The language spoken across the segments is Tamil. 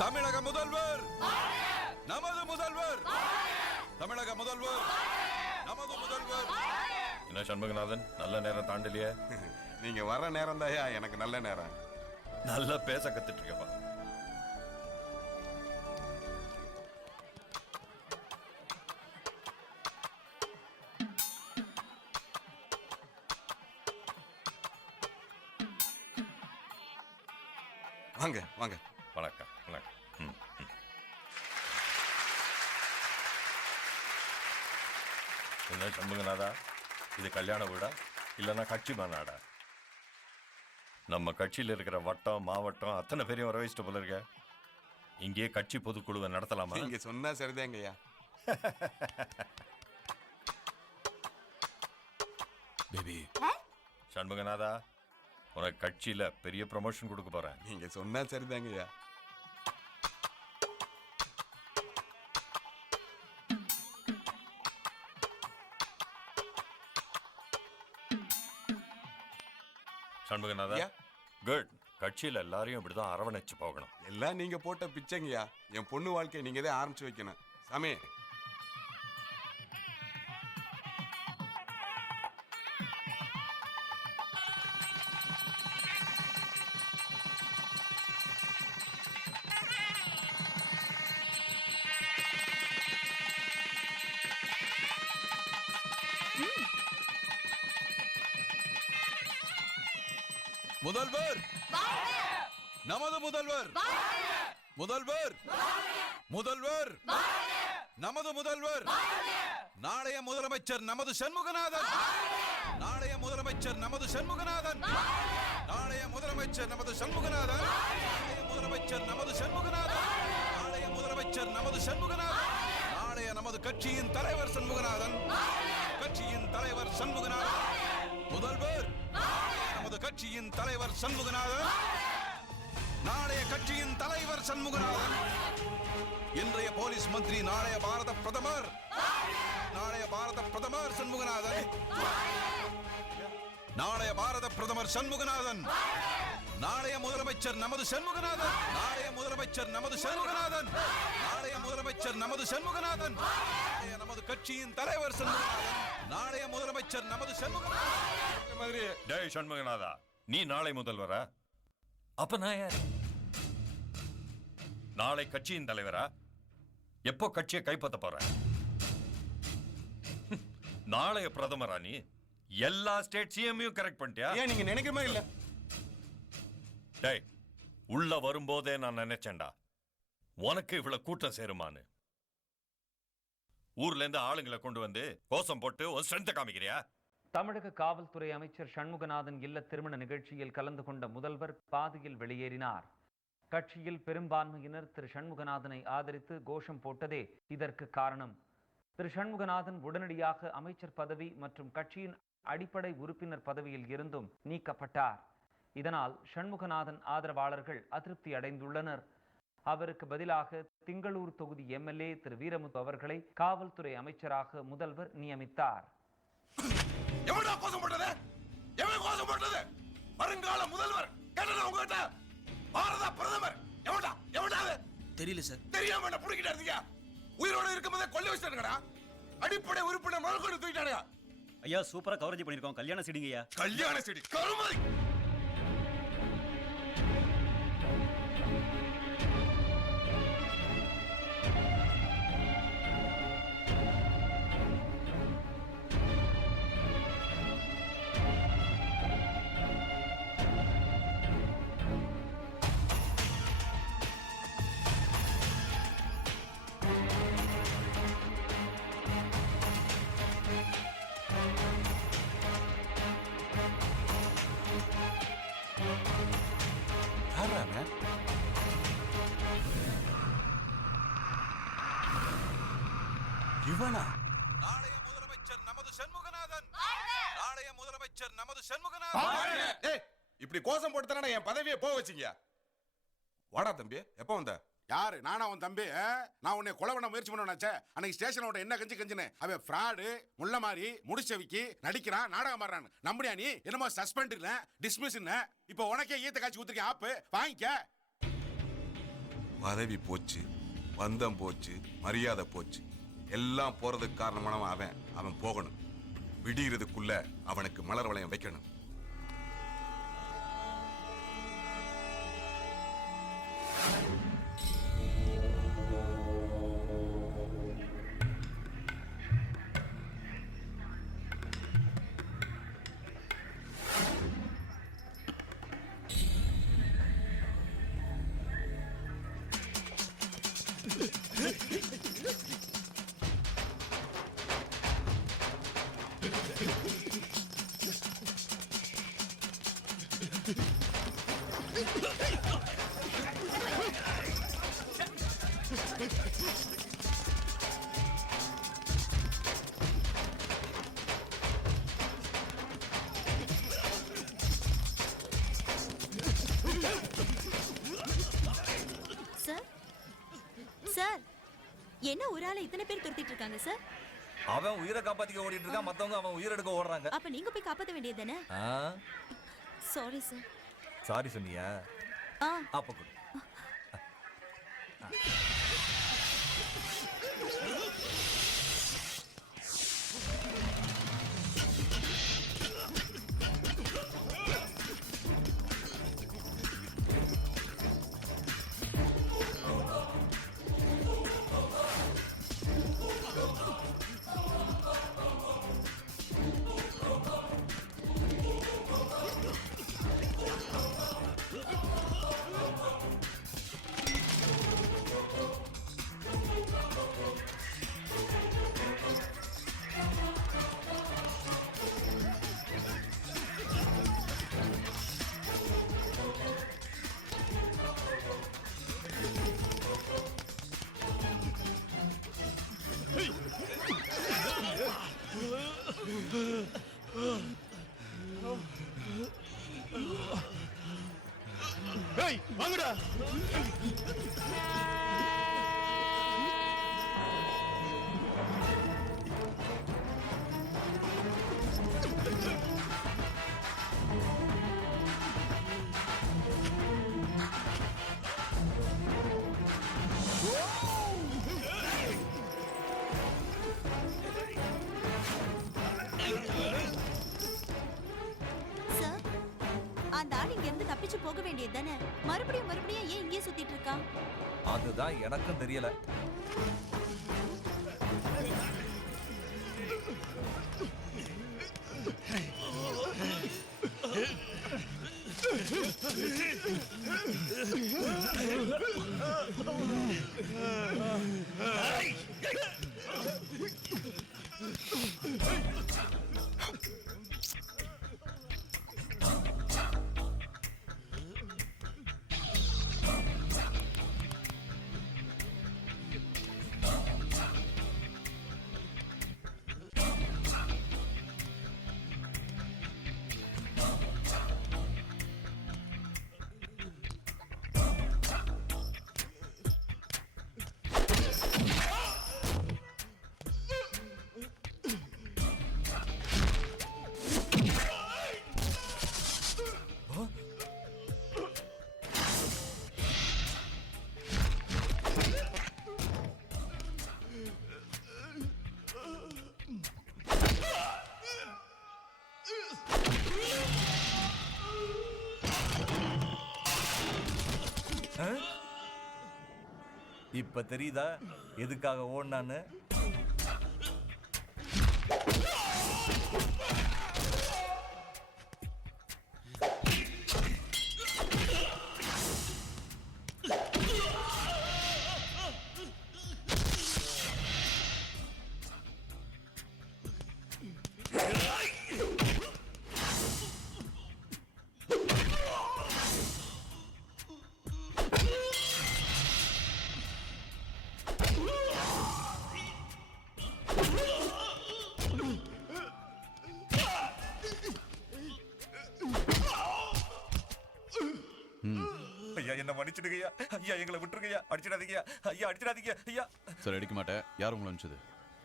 தமிழக முதல்வர் நமது முதல்வர், தமிழக முதல்வர் நமது முதல்வர். என்ன சண்முகநாதன், நல்ல நேரம் தாண்டலையே? நீங்க வர நேரம் தாயா எனக்கு நல்ல நேரம். நல்லா பேச கத்துட்டு இருக்கேப்பா. வாங்க வாங்க. வணக்கம் வணக்கம். என்ன சண்முகநாதா, இது கல்யாண வீடா இல்லைன்னா கட்சி மாநாடா? நம்ம கட்சியில் இருக்கிற வட்டம் மாவட்டம் அத்தனை பேரையும் வர வச்சுட்டு போல இருக்க. இங்கேயே கட்சி பொதுக்குழுவை நடத்தலாமா? நீங்க சொன்னா சரிதாங்கய்யா. பேபி சண்முகநாதா, உனக்கு கட்சியில பெரிய ப்ரமோஷன் கொடுக்க போறேன். நீங்க சொன்னா சரிதாங்கய்யா. சண்முகநாதா, குட். கட்சியில எல்லாரையும் இப்படிதான் அரவணைச்சு போகணும். எல்லாம் நீங்க போட்ட பிச்சைங்கய்யா. என் பொண்ணு வாழ்க்கையை நீங்க தான் ஆரம்பிச்சு வைக்கணும் சாமி. முதல்வர் நமது முதல்வர், முதல்வர் முதல்வர் நமது முதல்வர், நாளைய முதலமைச்சர் நமது சண்முகநாதன், நாளைய முதலமைச்சர் நமது சண்முகநாதன், நாளைய முதலமைச்சர் நமது சண்முகநாதன், நாளைய முதலமைச்சர் நமது சண்முகநாதன், நாளைய முதலமைச்சர் நமது சண்முகநாதன், நாளைய நமது கட்சியின் தலைவர் சண்முகநாதன், கட்சியின் தலைவர் சண்முகநாதன், முதல்வர் நமது கட்சியின் தலைவர் சண்முகநாதன், நாளைய கட்சியின் தலைவர் சண்முகநாதன், இன்றைய போலீஸ் மந்திரி, நாளைய பாரத பிரதமர், நாளைய பாரத பிரதமர் சண்முகநாதன், நாளைய பாரத பிரதமர் சண்முகநாதன், நாளைய முதலமைச்சர் நமது சண்முகநாதன், நாளைய முதலமைச்சர் நமது சண்முகநாதன், நாளைய முதலமைச்சர் நமது சண்முகநாதன், நாளைய நமது கட்சியின் தலைவர் சண்முகநாதன், நாளைய முதலமைச்சர் நமது சண்முகநாதன். டேய் சண்முகநாதா, நீ நாளை முதல்வரா? அப்ப நான் யார்? நாளை கட்சியின் தலைவரா? எப்போ கட்சியை கைப்பற்ற போற? நாளைய பிரதமரா நீ? எல்லா ஸ்டேட் சிஎம்மையும் கரெக்ட் பண்ணிட்டியா? ஏன் நீங்க நினைக்கிற மாதிரி இல்ல. டேய், உள்ள வரும்போதே நான் நினைச்சேன்டா உனக்கு இவ்வளவு கூட்டம் சேருமான்னு. ஊர்ல இருந்து ஆளுங்களை கொண்டு வந்து கோஷம் போட்டு ஒரு ஸ்ட்ரென்த் காமிக்கிறியா? தமிழக காவல்துறை அமைச்சர் சண்முகநாதன் இல்ல திருமண நிகழ்ச்சியில் கலந்து கொண்ட முதல்வர் பாதியில் வெளியேறினார். கட்சியில் பெரும்பான்மையினர் திரு சண்முகநாதனை ஆதரித்து கோஷம் போட்டதே இதற்கு காரணம். திரு சண்முகநாதன் உடனடியாக அமைச்சர் பதவி மற்றும் கட்சியின் அடிப்படை உறுப்பினர் பதவியில் இருந்தும் நீக்கப்பட்டார். இதனால் சண்முகநாதன் ஆதரவாளர்கள் அதிருப்தி அடைந்துள்ளனர். அவருக்கு பதிலாக திங்களூர் தொகுதி எம்எல்ஏ திரு வீரமுத்து அவர்களை காவல்துறை அமைச்சராக முதல்வர் நியமித்தார். வருங்கால முதல்வர் பாரத பிரதமர் தெரியல சார். தெரியாம என்ன புடிக்கிட்டு இருந்தீங்க? உயிரோட இருக்கும்போதே கொல்ல வச்சிட்டானுங்கடா. அடிப்படை உறுப்பினர் மறுபடியும் தூக்கிட்டானுங்க. ஐயா சூப்பரா கவரேஜ் பண்ணிருக்கோம். கல்யாண செடிங்கய்யா. கல்யாண செடி கருமாதி. இவனா? நாளைய முதலமைச்சர் நமது சண்முகநாதன், நாளைய முதலமைச்சர் நமது சண்முகநாதன். ஏய், இப்படி கோஷம் போட்டு தானே என் பதவியை போக வச்சீங்க. வாடா தம்பி, எப்ப வந்த? யாரு? நானா உன் தம்பி? நான் உன்னை கொலை பண்ண முயற்சி பண்ணுவேன்னாச்சே. அன்னைக்கு ஸ்டேஷனோட என்ன கஞ்சின்னு அவன் ஃப்ராடு முள்ள மாதிரி முடிச்சவிக்கி நடிக்கிறான், நாடகம் மாறான்னு நம்புறியா நீ? என்னமோ சஸ்பெண்ட் இல்ல டிஸ்மிஸ். இப்போ உனக்கே ஈத்த காய்ச்சி ஊத்துக்க ஆப்பு வாங்கிக்க. பதவி போச்சு, பந்தம் போச்சு, மரியாதை போச்சு. எல்லாம் போறதுக்கு காரணமானவன் அவன் போகணும். விடியறதுக்குள்ள அவனுக்கு மலர் வளையம் வைக்கணும். சார் சார் என்ன ஒரு ஆளை இத்தனை பேர் துரத்திட்டு இருக்காங்க சார்? அவன் உயிரை காப்பாத்திக்க ஓடிட்டு இருக்கான், மத்தவங்க அவன் உயிரெடுக்க ஓடுறாங்க. அப்ப நீங்க போய் காப்பாத்த வேண்டியது தானே? Sorry sir. சாரி சொன்னியா? ஆ அப்ப கொடு. சார் அந்த ஆள் இங்க இருந்து தப்பிச்சு போக வேண்டியது தானே? மறுபடியும் மறுபடியும் ஏன் இங்கே சுத்திட்டு இருக்கான்? அதுதான் எனக்கும் தெரியல. இப்ப தெரியுதா எதுக்காக ஓடுனான்னு? ஐயா என்ன மன்னிச்சிடுங்கய்யா. ஐயா எங்களை விட்டுருங்கய்யா. அடிச்சிடாதீங்கய்யா. ஐயா அடிச்சிடாதீங்க ஐயா. சார் அடிக்க மாட்டேன். யார் உங்களை அனுப்பிச்சது?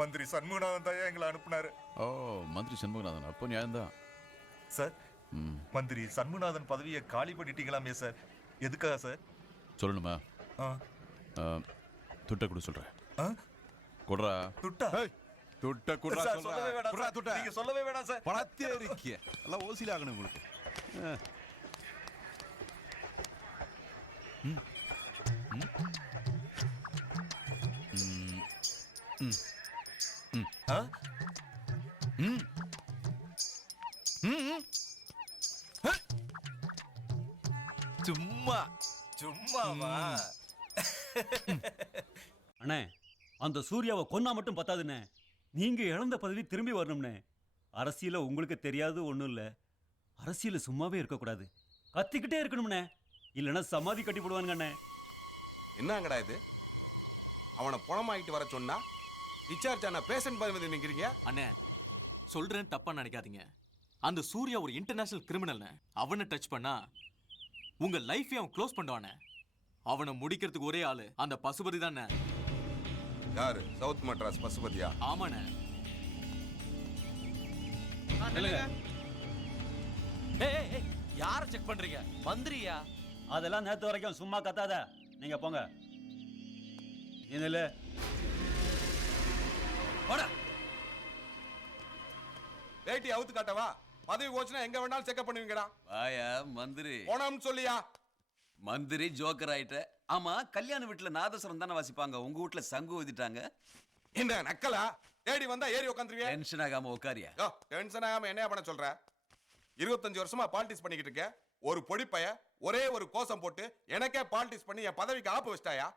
மந்திரி சண்முகநாதன் தான் எங்களை அனுப்புனாரு. ஓ, மந்திரி சண்முகநாதன். அப்போ நியாயம்தான் சார். மந்திரி சண்முகநாதன் பதவியை காலி பண்ணிட்டீங்களாமே சார், எதுக்காக சார்? சொல்லணுமா? துட்ட கொடு சொல்றேன். ஆ? கொடுறா. துட்டா? துட்ட குடுறா சார், சொல்றா. சொல்லவே வேணாம் குடுறா சார். துட்ட. நீங்க சொல்லவே வேணாம் சார். பணத்தே இருக்கிய எல்லாம் ஓசில ஆகணும் உங்களுக்கு. ஆ? சும்மா சும்மாவா? அண்ணே அந்த சூர்யாவை கொன்னா மட்டும் பத்தாதுண்ணே, நீங்க இழந்த பதவி திரும்பி வரணும்னே. அரசியல உங்களுக்கு தெரியாது ஒண்ணும் இல்ல, அரசியல சும்மாவே இருக்கக்கூடாது, கத்திக்கிட்டே இருக்கணும்னே, இல்லைன்னா சமாதி கட்டி போடுவானுங்க அண்ணே. என்னங்கடா இது? அவனை பணமாயிட்டு வர சொன்னா டிஸ்சார்ஜ் ஆன பேஷண்ட் பதிவு நிக்கிறீங்க. அண்ணே சொல்றேன்னு தப்பா நினைக்காதீங்க. அந்த சூர்யா ஒரு இன்டர்நேஷனல் கிரிமினல். அவனை டச் பண்ணா உங்க லைஃபை அவன் க்ளோஸ் பண்ணுவானே. அவனை முடிக்கிறதுக்கு ஒரே ஆளு அந்த பசுபதி தானே. யாரு? சவுத் மெட்ராஸ் பசுபதியா? ஆமாண்ணே. யார செக் பண்றீங்க? மந்திரியா? அதெல்லாம் நேத்து வரைக்கும் சும்மா கத்தாத, நீங்க போங்க. இதுல வேட்டி அவுத்து காட்டவா? பதவி போச்சுன்னா எங்க வேணாலும் செக்அப் பண்ணுவீங்கடா. வாயா மந்திரி. போனோம்னு சொல்லியா? மந்திரி ஜோக்கர் ஆயிட்ட. ஆமா, கல்யாண வீட்டுல நாதஸ்வரம் தானே வாசிப்பாங்க, உங்க வீட்டுல சங்கு ஊதிட்டாங்க. இந்த நக்கலா தேடி வந்தா ஏறி உட்காந்துருவியா? டென்ஷன் ஆகாம உட்காரியா? டென்ஷன் ஆகாம என்ன பண்ண சொல்ற? 25 வருஷமா பாலிடிக்ஸ் பண்ணிக்கிட்டு இருக்க. ஒரு பொடிப்பைய ஒரே ஒரு கோஷம் போட்டு எனக்கே பாலிடிக்ஸ் பண்ணி என் பதவிக்கு ஆப்பு வச்சிட்டாயா?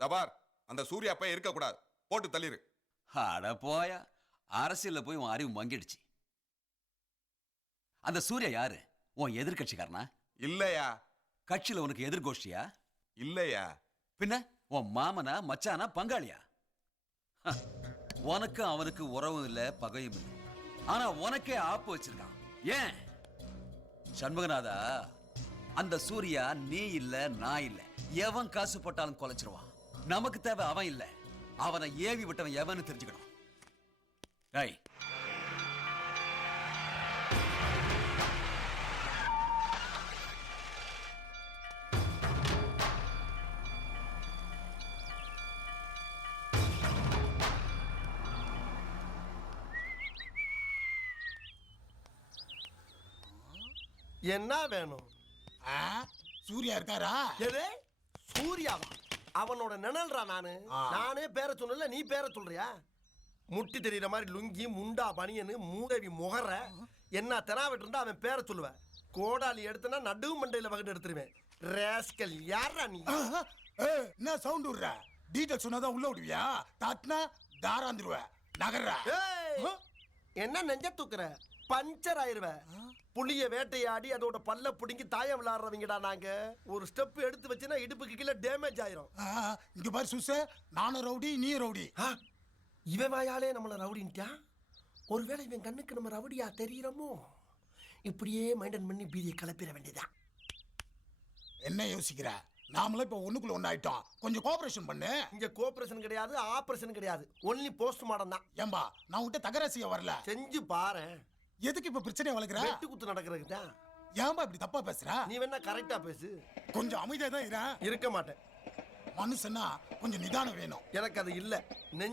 தபார், அந்த சூர்யா பைய இருக்க கூடாது, போட்டு தள்ளிரு. அட போயா, அரசியல்ல போய் உன் அறிவு மங்கிடுச்சு. அந்த சூர்யா யாரு? உன் எதிர்கட்சிக்காரனா? இல்லையா? கட்சியில உனக்கு எதிர்கோஷ்டியா? இல்லையா? பின்ன உன் மாமனா, மச்சானா, பங்காளியா? உனக்கு அவனுக்கு உறவும் இல்ல, பகையும் இல்லை. ஆனா உனக்கே ஆப்பு வச்சிருக்கான். ஏன் சண்முகநாதா? அந்த சூர்யா நீ இல்ல, நான் இல்ல, எவன் காசு போட்டாலும் கொலைச்சிருவான். நமக்கு தேவை அவன் இல்ல, அவனை ஏவி விட்டவன் எவன்னு தெரிஞ்சுக்கணும். டேய், என்ன வேணும்? சூர்யா இருக்காரா? எது சூர்யாவா? அவனோட நிழல்றா நானு. நானே பேரை சொன்னல, நீ பேரை சொல்றியா? முட்டி தெரியுற மாதிரி லுங்கி, முண்டா, பனியனு, மூதவி முகர என்ன தெனாவிட்டு இருந்தா அவன் பேரை சொல்லுவேன். கோடாலி எடுத்தனா நடுவு மண்டையில வகுட்டு எடுத்துருவேன். ரேஸ்கல் யாரா நீ? என்ன சவுண்ட் விடுற? டீடைல் சொன்னாதான் உள்ள விடுவியா? தாட்னா தாராந்துருவ நகர்ற. என்ன நெஞ்ச தூக்குற? பஞ்சர் ஆயிருவ. புளிய வேட்டையாடி அதோட பல்ல புடுங்கி தாயம் விளையாடுறவங்கடா நாங்க. ஒரு ஸ்டெப் எடுத்து வச்சுனா இடுப்புக்கு கீழே டேமேஜ் ஆயிரும். இங்க பாரு சுச, நானும் ரவுடி, நீ ரவுடி. இவன் வாயாலே நம்மள ரவுடின்ட்டா? ஒருவேளை இவன் கண்ணுக்கு நம்ம ரவுடியா தெரியறமோ? இப்படியே மைண்டன் பண்ணி பீதியை கிளப்பிட வேண்டியதான். என்ன யோசிக்கிற? நாமளும் இப்ப ஒண்ணுக்குள்ள ஒண்ணாயிட்டோம், கொஞ்சம் கோஆபரேஷன் பண்ணு. இங்க கோஆபரேஷன் கிடையாது, ஆபரேஷன் கிடையாது, ஒன்லி போஸ்ட்மார்டம் தான். ஏம்பா, நான் விட்ட தகராசிய வரல, செஞ்சு பாரு. எதுக்கு இப்ப பிரச்சனை வளர்க்குற? வெட்டு குத்து நடக்கிறதுக்கு தான். ஏன்பா இப்படி தப்பா பேசுற? நீ வேணா கரெக்டா பேசு. கொஞ்சம் அமைதியா தான் இருக்க மாட்டேன். மனுஷனா கொஞ்சம் நிதானம் வேணும். எனக்கு அது இல்ல.